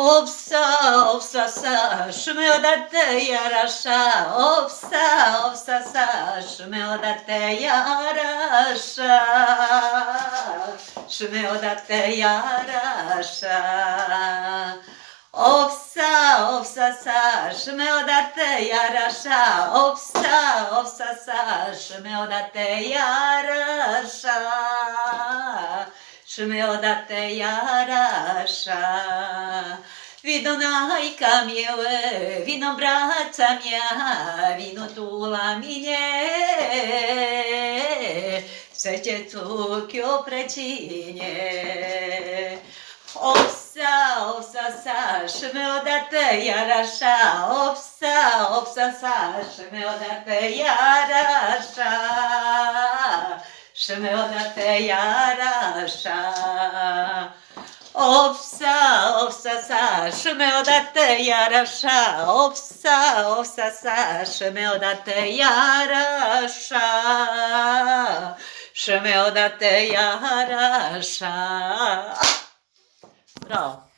Opsa, opsa sa, shmeodate yarasha. Opsa, opsa sa, shmeodate yarasha. Shmeodate yarasha. Opsa, opsa sa, shmeodate yarasha. Opsa, opsa sa, shmeodate yarasha. Shmeodate yarasha. Vino najka miłe, wino braca mia, wino tula minie. Srce cukio precinie. Opsa, opsa sa, shmeodate yarasha. Opsa, opsa sa, shmeodate yarasha. Shmeodate yarasha. Opsa, opsa sa, shmeodate yarasha. Opsa, opsa sa, shmeodate yarasha. Shmeodate yarasha. Bravo.